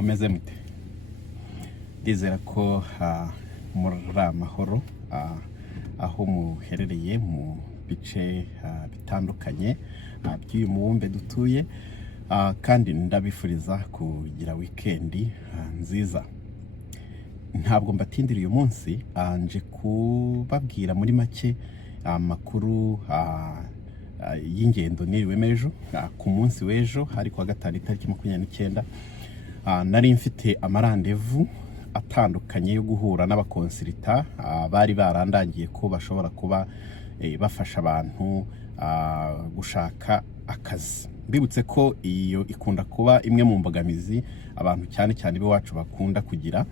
mumeze mute? Ndizera ko muri amahoro aho muherereye mu bice bitandukanye by'uyu mubumbe dutuye, kandi ndabifuriza kugira weekend nziza. Ntabwo mbatindira uyu munsi, nje kubabwira muri make amakuru y'ingendo niriwe mejo ku munsi w'ejo hari kwa gatanu itariki 29. Nari mfite amarandevu atandukanye yo guhura n'abakonsilita bari barandangiye ko bashobora kuba bafasha abantu gushaka akazi. Mbibutse ko iyo ikunda kuba imwe mu mbogamizi abantu cyane cyane b'iwacu bakunda kugira.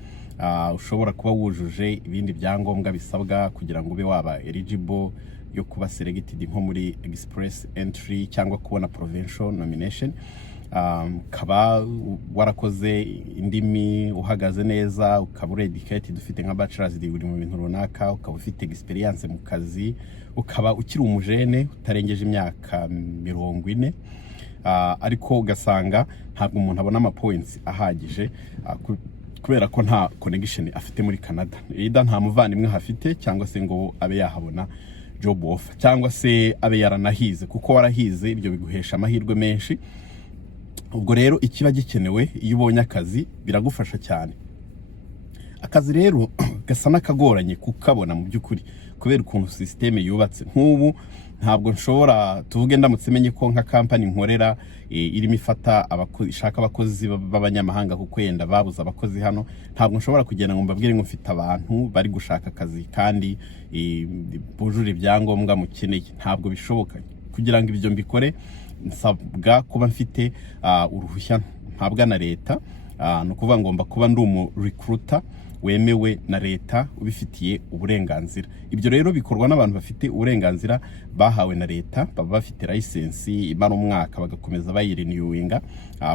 Ushobora kuba wujuje ibindi byangombwa bisabwa kugira ngo ube waba eligible yo kuba selected nko muri express entry cyangwa kubona provincial nomination. Kaba warakoze indimi, uhagaze neza, ukaba educated, dufite nka bachelor's degree mu bintu runaka, ukaba ufite experience mu kazi, ukaba ukiri umujene utarengeje imyaka 40, ariko ugasanga ntabwo umuntu abona ama points ahagije kubera ko nta connection afite muri Canada. Ida nta muvandimwe hafite cyangwa se ngo abe yahabona job offer cyangwa se abe yaranahize, kuko warahize ibyo biguhesha amahirwe menshi. Ubwo rero ikiba gikenewe iyo ubonye akazi biragufasha cyane. Akazi rero gasa nakagoranye kukabona mu byukuri kubera ukuntu systeme yubatse. Nk'ubu ntabwo nshobora tuvuge ndamutse menye ko nka company nkorera irimo ifata ishaka abakozi b'abanyamahanga kuko yenda babuza abakozi hano, ntabwo nshobora kugenda ngo mbabwire ngo mfite abantu bari gushaka akazi kandi bujuje ibyangombwa mukeneye. Ntabwo bishoboka. Kugira ngo ibyo mbikore nsabwa kuba mfite uruhushya mpabwa na leta. No kuvuga ngomba kuba ndi umu recruiter wemewe na leta ubifitiye uburenganzira. Ibyo rero bikorwa n'abantu bafite uburenganzira bahawe na leta, baba bafite license imara umwaka bagakomeza bayirenewinga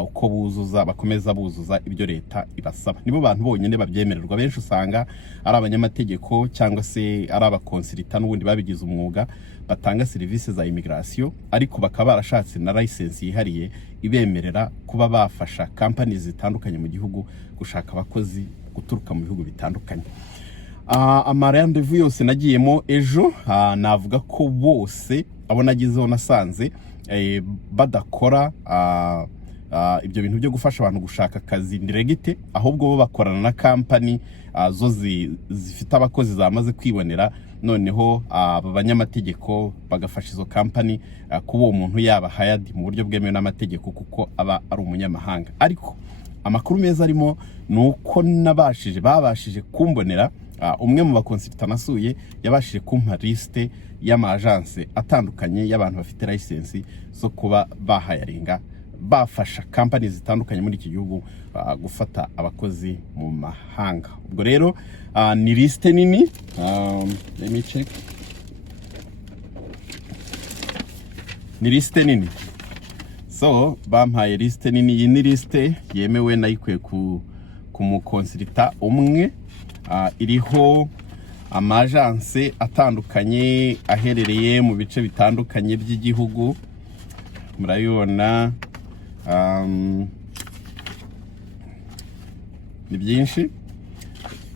uko buzuza, bakomeza buzuza ibyo leta ibasaba. Nibo bantu bonyine babyemererwa. Benshi usanga ari abanyamategeko cyangwa se ari abakonsilita n'ubundi babigize umwuga batanga service za immigration, ariko bakaba barashatse na license yihariye ibemerera kuba bafasha companies zitandukanye mu gihugu gushaka abakozi guturuka mu bihugu bitandukanye. Amarandevu yose nagiyemo ejo, navuga ko bose abo nagizeho nasanze badakora ibyo bintu byo gufasha abantu gushaka akazi direct, ahubwo bo bakorana na company zo zifite abakozi zamaze kwibonera, noneho abanyamategeko bagafasha izo company kuba umuntu yaba hired mu buryo bwemewe n'amategeko kuko aba ari umunyamahanga. Ariko amakuru meza arimo nuko babashije kumbonera umwe mu bakonsilita nasuye yabashije kumpa liste y'amagence atandukanye y'abantu bafite license zo kuba bahayaringa bafasha company zitandukanye muri iki gihugu gufata abakozi mu mahanga. Ubwo rero ni liste nini. Let me check. Ni liste nini. So bampaye liste nini. Iyi ni liste yemewe nayikuye ku mukonsilita umwe. Iriho amagence atandukanye aherereye mu bice bitandukanye by'igihugu. Murayibona ni byinshi.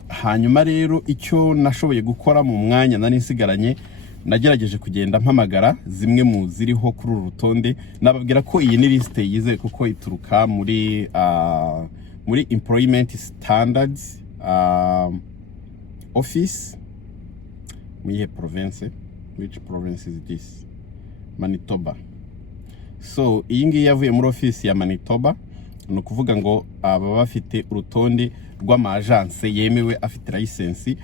Hanyuma rero icyo nashoboye gukora mu mwanya nari nsigaranye, nagerageje kugenda mpamagara zimwe mu ziriho kuri uru rutonde. Nababwira ko iyi ni liste yizeye kuko ituruka muri Employment Standards Office. Muyihe province? Which province is this? Manitoba. So iyi ngiyi yavuye muri office ya Manitoba. No kuvuga ngo baba bafite urutonde rw'amagence yemewe afite license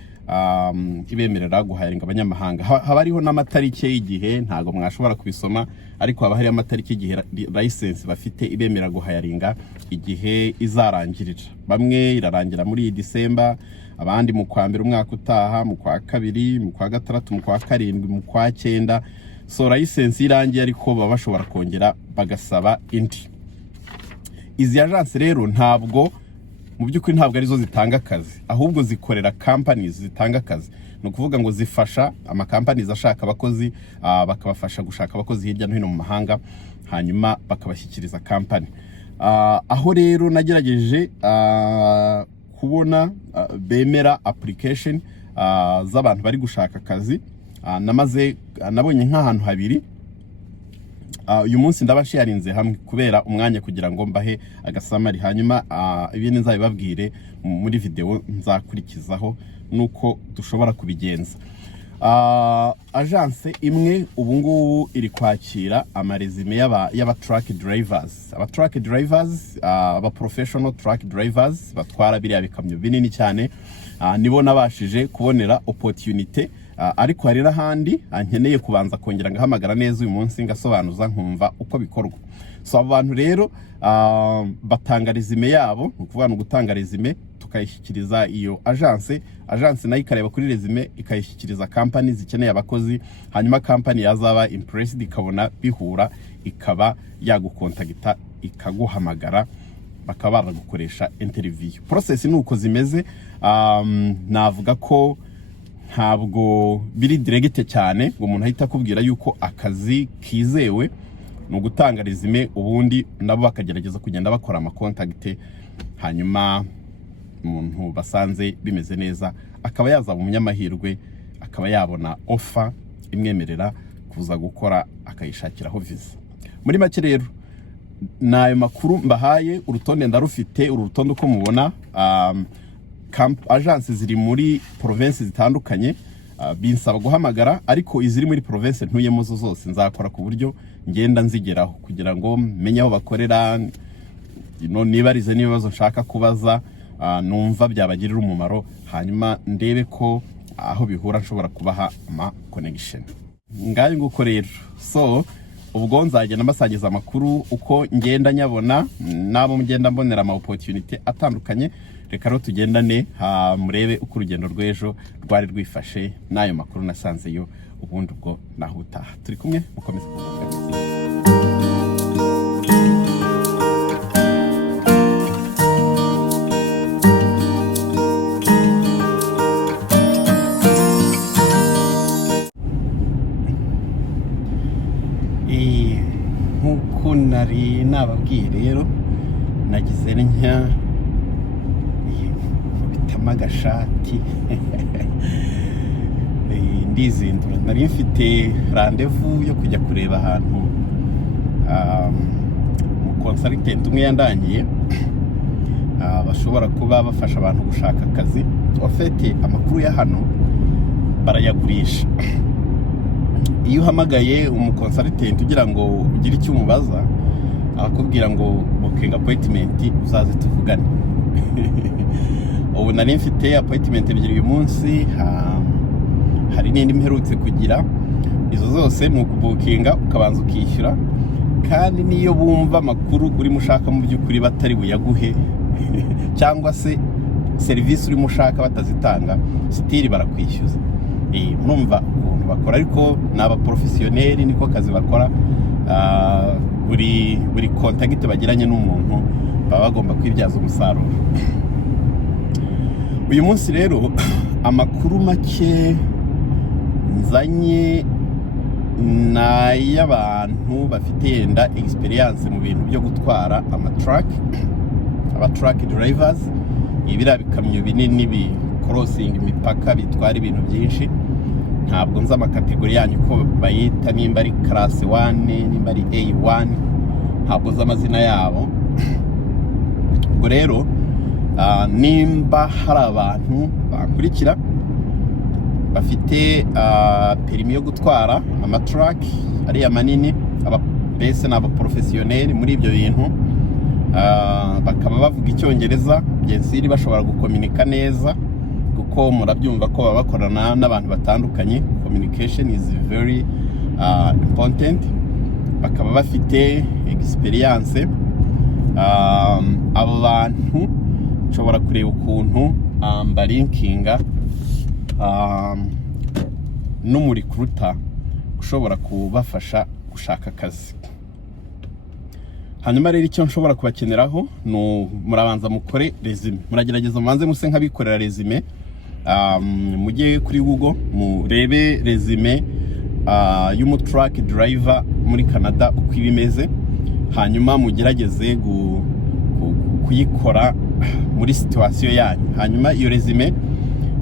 ibemerera guhayaringa abanyamahanga. Haba hariho n'amatariki y'igihe, ntago mwashobora kubisoma, ariko haba hari amatariki y'igihe license bafite ibemerera guhayaringa igihe izarangirira. Bamwe irarangira muri December, abandi mu kwa mbere umwaka utaha, mu kwa kabiri, mu kwa gatandatu, mu kwa karindwi, mu kwa 9. So license irangiye ariko baba bashobora kongera bagasaba indi. Izi agence rero ntabwo mu by'ukuri ntabwo arizo zitanga akazi, ahubwo zikorera companies zitanga akazi. No kuvuga ngo zifasha ama companies ashaka abakozi, bakabafasha gushaka abakozi hirya no hino mu mahanga, hanyuma bakabashyikiriza company. aho rero nagerageje kubona bemera application z'abantu bari gushaka akazi. Nabonye nk'ahantu habiri. Uyu munsi ndabasharinze hamwe kubera umwanya kugira ngo mbahe agasamari, hanyuma ibindi nzabibabwire muri video nzakurikizaho nuko dushobora kubigenza. Agence imwe ubungubu iri kwakira amaresume y'aba truck drivers. Aba truck drivers, aba professional truck drivers batwara biriya bikamyo binini cyane, nibo nabashije kubonera opportunity. Ariko hari n'ahandi nkeneye kubanza kongera ngahamagara neza uyu munsi ngasobanuza nkumva uko bikorwa. So abantu rero batanga resume yabo, ukuvuga no gutanga resume tukayishyikiriza iyo agence nayo ikareba kuri resume ikayishyikiriza company zikeneye abakozi, hanyuma company yazaba impressed ikabona bihura ikaba yagukontakita ikaguhamagara bakaba baragukoresha interview. Process nuko zimeze. Navuga ko ntabwo biri direct cyane ngo umuntu ahita akubwira yuko akazi kizewe no gutanga resume, ubundi nabo bakagerageza kugenda bakora ama contact, hanyuma umuntu basanze bimeze neza akaba yazaba umunyamahirwe, akaba yabona offer imwemerera kuza gukora akayishakiraho visa. Muri make rero nayo makuru mbahaye, urutonde ndarufite, urutonde uko mubona. Agence ziri muri province zitandukanye, binsaba guhamagara, ariko iziri muri province ntuyemo zose nzakora ku buryo ngenda nzigeraho kugira ngo menye aho bakorera, nibarize n'ibibazo nshaka kubaza, numva byabagirira umumaro, hanyuma ndebe ko aho bihura nshobora kubaha ama connection. Ngaye nguko rero, so ubwo nzagenda mbasangiza amakuru uko ngenda nyabona, nabo mugenda mbonera ama opportunity atandukanye. Reka rero tugendane murebe uko urugendo rw'ejo rwari rwifashe n'ayo makuru nasanzeyo, ubundi ubwo naho utaha turi kumwe mukomeze kuvuga. Nkuko nari nababwiye rero nagize ntya bitamagashati ndizindura. Nari mfite rendezvous yo kujya kureba ahantu consultant umwe yandangiye bashobora kuba bafasha abantu gushaka akazi. Ofete amakuru ya hano barayagurisha. Iyo uhamagaye umuconsultant ugira ngo ugire icyo umubaza, akubwira ngo booking appointment uzaze tuvugane. Ubu nari mfite appointment ebyiri uyu munsi, hari n'indi mperutse kugira. Izo zose ni ukubookinga ukabanza ukishyura, kandi niyo bumva amakuru uri mushaka mu by'ukuri batari buyaguhe cyangwa se service uri mushaka batazitanga, stili barakwishyuza. Murumva ukuntu bakora, ariko n'aba professionnel niko kazi bakora. Buri contact bagiranye n'umuntu baba bagomba kwibyaza umusaruro. Uyu munsi rero amakuru make nzanye na y'abantu bafite yenda experience mu bintu byo gutwara aba truck drivers, ibira bikamyo binini bi crossing imipaka bitwara ibintu byinshi. Ntabwo nza amakategori yanyu ko bayita, nimba ari class 1 nimba ari A1, ntabwo nza amazina yabo. Ubwo rero nimba hari abantu bakurikira bafite perimi yo gutwara ama truck ari manini, bese n'aba professionnel muri ibyo bintu, bakaba bavuga icyongereza, byensiri bashobora gukomunika neza, kuko murabyumva ko baba bakorana n'abantu batandukanye. Communication is very important. Bakaba bafite experience. Abo bantu nshobora kureba ukuntu balinkinga n'umurikruta ushobora kubafasha gushaka akazi. Hanyuma rero icyo nshobora kubakeneraho no murabanza mukore resume, muragerageza mubanze muse nkabikorera resume. Mujye kuri Google murebe resume y'umu truck driver muri Canada uko ibimeze, hanyuma mugerageze kuyikora muri situation yanyu, hanyuma iyo resume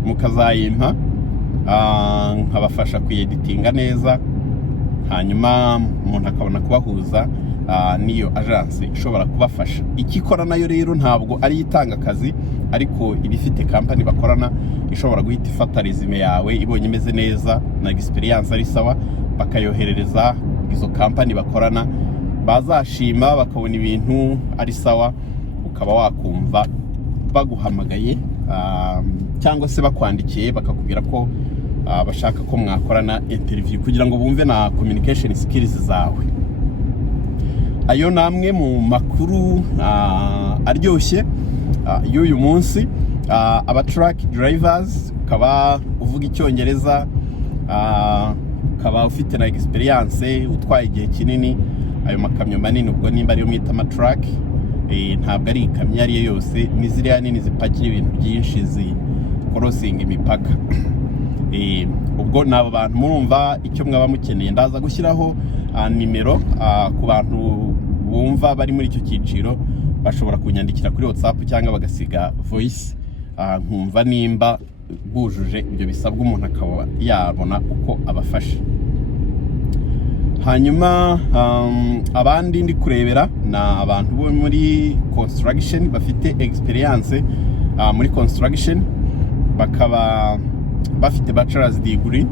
mukazayimpa nkabafasha kuyeditinga neza, hanyuma umuntu akabona kubahuza niyo agence ishobora kubafasha. Ikikora nayo rero ntabwo ari itanga akazi, ariko ibifite company bakorana ishobora guhita ifata resume yawe ibonye imeze neza na experience ari sawa, bakayoherereza izo company bakorana, bazashima bakabona ibintu ari sawa, ukaba wakumva baguhamagaye cyangwa se bakwandikiye bakakubwira ko bashaka ko mwakorana interview kugira ngo bumve na communication skills zawe. Ayo namwe mu makuru aryoshye y'uyu munsi. Aba truck drivers, ukaba uvuga icyongereza, ukaba ufite na experience, utwaye igihe kinini, ayo makamyo manini ubwo nimba ariyo mwita ama truck, ntabwo ari ikamyo ari yose, ni ziriya nini zipakira ibintu byinshi zikorosinga imipaka. Ubwo nabo bantu murumva icyo mwaba mukeneye, ndaza gushyiraho nimero ku bantu bumva bari muri icyo cyiciro, bashobora kunyandikira kuri WhatsApp cyangwa bagasiga voice, nkumva nimba bujuje ibyo bisabwa, umuntu akaba yabona uko abafasha. Hanyuma abandi ndi kurebera na abantu bo muri construction bafite experience muri construction, bakaba bafite bachelor's degree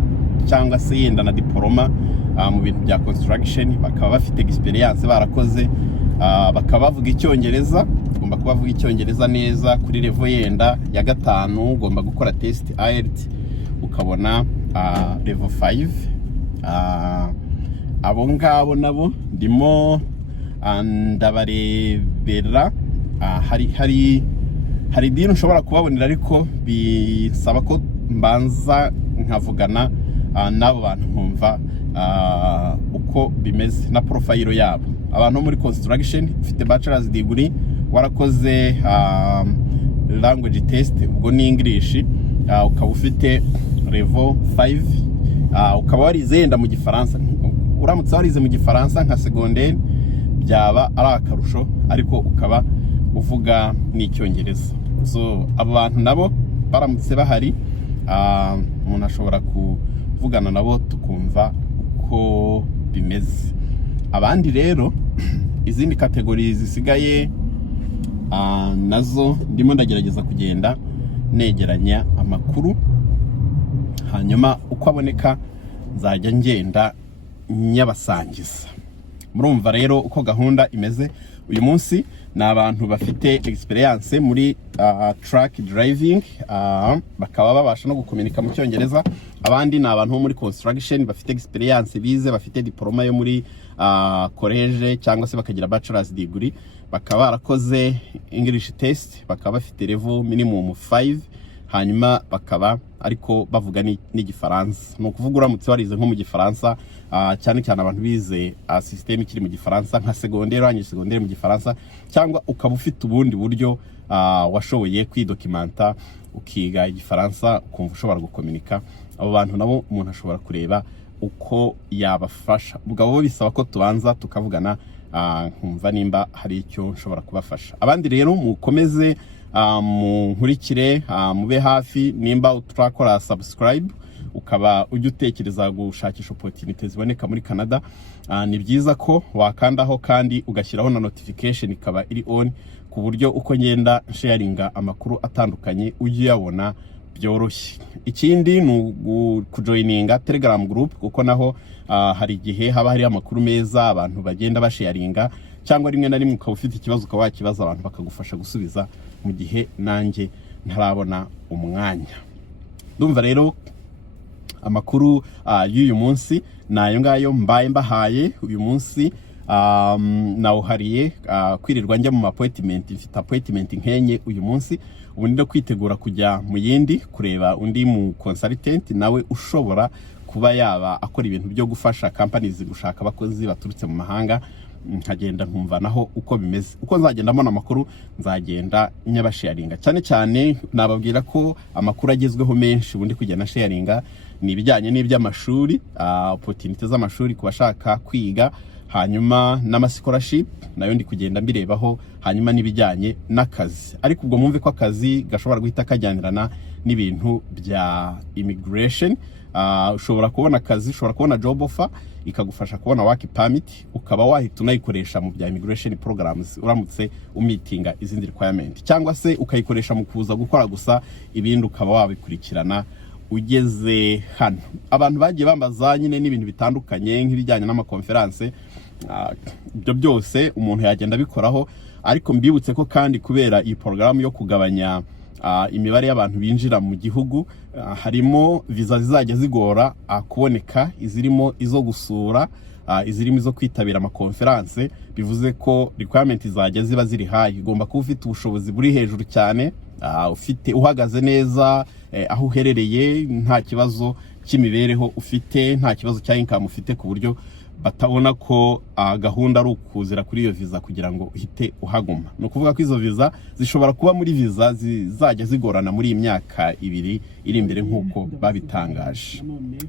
cyangwa se yenda na diploma mu bintu bya construction, bakaba bafite experience barakoze, bakaba bavuga icyongereza. Ugomba kuba bavuga icyongereza neza kuri level yenda ya 5, ugomba gukora test IELTS ukabona level 5. Abo ngabo nabo ndimo ndabarebera. Hari dini ushobora kubabonera, ariko bisaba ko mbanza nkavugana n'abo bantu nkumva uko bimeze na profile yabo. Abantu muri construction ufite bachelor's degree, warakoze language test ubwo ni English, ukaba ufite level 5, ukaba warize yenda mu Gifaransa. Uramutse warize mu Gifaransa nka secondaire byaba ari akarusho, ariko ukaba uvuga n'icyongereza. So abo bantu nabo baramutse bahari, umuntu ashobora kuvugana nabo tukumva uko bimeze. Abandi rero izindi kategori zisigaye nazo ndimo ndagerageza kugenda negeranya amakuru, hanyuma uko aboneka nzajya ngenda nyabasangiza. Murumva rero uko gahunda imeze uyu munsi. Ni abantu bafite experience muri truck driving, bakaba babasha no gukomunika mu cyongereza. Abandi ni abantu muri construction bafite experience, bize bafite diploma yo muri college cyangwa se bakagira bachelor's degree, bakaba barakoze English test, bakaba bafite level minimum 5, hanyuma bakaba ariko bavuga n'igifaransa. No kuvuga uramutse warize nko mu Gifaransa, cyane cyane abantu bize system ikiri mu Gifaransa nka secondaire, wanyi secondaire mu Gifaransa, cyangwa ukaba ufite ubundi buryo washoboye kwidokimenta ukiga igifaransa ukumva ushobora gukomunika. Abo bantu nabo umuntu ashobora kureba uko yabafasha. Ubwo bisaba ko tubanza tukavugana, nkumva nimba hari icyo nshobora kubafasha. Abandi rero mukomeze munkurikire, mube hafi. Nimba utakora subscribe ukaba ujya utekereza gushakisha opportunities ziboneka muri Canada, ni byiza ko wakandaho kandi ugashyiraho na notification ikaba iri on, ku buryo uko ngenda sharinga amakuru atandukanye ujye yabona byoroshye. Ikindi ni kujoininga Telegram group, kuko naho hari igihe haba hari amakuru meza abantu bagenda basharinga, cyangwa rimwe na rimwe ukaba ufite ikibazo ukaba wakibaza abantu bakagufasha gusubiza mu gihe nanjye ntarabona umwanya. Ndumva rero amakuru y'uyu munsi nayo ngayo mbaye mbahaye uyu munsi. Nawuhariye kwirirwa njya mu appointment, mfite appointment nkenye uyu munsi. Ubu ndi kwitegura kujya mu yindi kureba undi mu consultant nawe ushobora kuba yaba akora ibintu byo gufasha companies gushaka abakozi baturutse mu mahanga. Nkagenda nkumvanaho uko bimeze. Uko nzagenda mbona amakuru nzagenda nyabasharinga. Cyane cyane nababwira ko amakuru agezweho menshi ubundi kujya sharinga ni ibijyanye n'iby'amashuri, opportunity z'amashuri kubashaka kwiga, hanyuma n'amasikolarship nayo ndi kugenda mbirebaho, hanyuma n'ibijyanye n'akazi. Ariko ubwo mwumve ko akazi gashobora guhita kajyanirana n'ibintu bya immigration. Ushobora kubona akazi, ushobora kubona job offer ikagufasha kubona work permit, ukaba wahita unayikoresha mu bya immigration programs uramutse umitinga izindi requirement, cyangwa se ukayikoresha mu kuza gukora gusa ibindi ukaba wabikurikirana ugeze hano. Abantu bagiye bambaza nyine n'ibintu bitandukanye nk'ibijyanye n'amakonferanse, ibyo byose umuntu yagenda bikoraho, ariko mbibutse ko kandi kubera iyi porogaramu yo kugabanya imibare y'abantu binjira mu gihugu, harimo visa zizajya zigora kuboneka, izirimo izo gusura, izirimo izo kwitabira amakonferanse. Bivuze ko requirement zajya ziba ziri high, ugomba kuba ufite ubushobozi buri hejuru cyane, ufite uhagaze neza aho uherereye, nta kibazo cy'imibereho ufite, nta kibazo cya income ufite, ku buryo batabona ko gahunda ari ukuzira kuri iyo visa kugira ngo uhite uhaguma. No kuvuga ko izo visa zishobora kuba muri visa zizajya zigorana muri imyaka 2 iri imbere nk'uko babitangaje.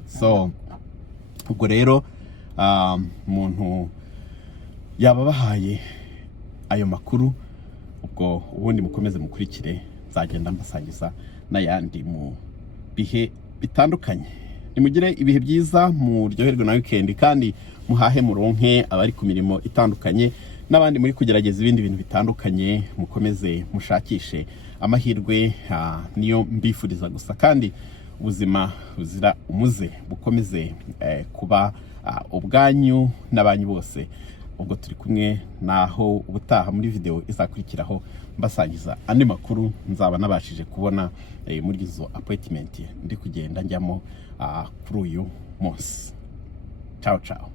So ubwo rero umuntu yaba bahaye ayo makuru, ubwo ubundi mukomeze mukurikire, nzagenda mbasangiza n'ayandi mu bihe bitandukanye. Nimugire ibihe byiza, muryoherwe na weekend, kandi muhahe muronke abari ku mirimo itandukanye n'abandi muri kugerageza ibindi bintu bitandukanye, mukomeze mushakishe amahirwe, niyo mbifuriza gusa, kandi ubuzima buzira umuze bukomeze kuba ubwanyu n'abanyu bose. Ubwo turi kumwe naho ubutaha muri video izakurikiraho mbasangiza andi makuru nzaba nabashije kubona muri izo appointment ndi kugenda njyamo kuri uyu munsi. Ciao ciao.